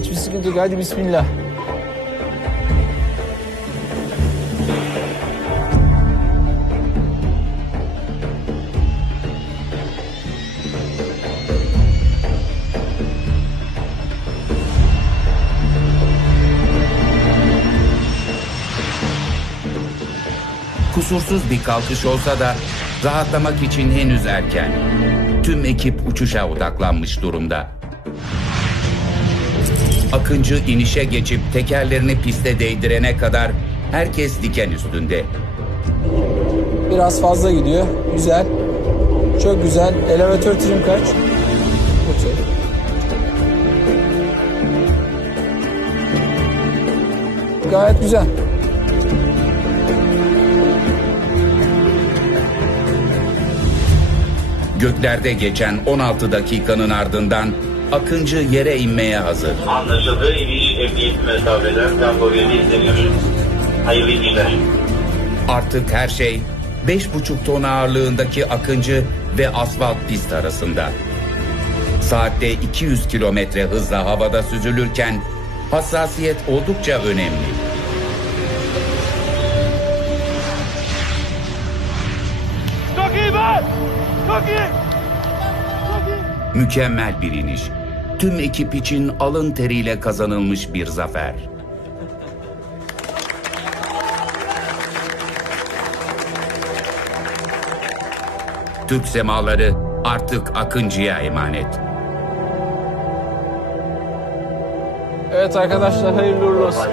Hiçbir sıkıntı yok. Hadi bismillah. Kusursuz bir kalkış olsa da rahatlamak için henüz erken. Tüm ekip uçuşa odaklanmış durumda. Akıncı inişe geçip tekerlerini piste değdirene kadar herkes diken üstünde. Biraz fazla gidiyor. Güzel. Çok güzel. Elevatör trim kaç? Okey. Gayet güzel. Göklerde geçen 16 dakikanın ardından Akıncı yere inmeye hazır. Anlaşıldı. İniş emniyetli mesafeden Tango 7 izleniyor. Hayırlı inişler. Artık her şey 5,5 ton ağırlığındaki Akıncı ve asfalt pist arasında. Saatte 200 kilometre hızla havada süzülürken hassasiyet oldukça önemli. Çok iyi be! Çok iyi! Mükemmel bir iniş. Tüm ekip için alın teriyle kazanılmış bir zafer. Türk semaları artık Akıncı'ya emanet. Evet arkadaşlar hayırlı uğurlu olsun.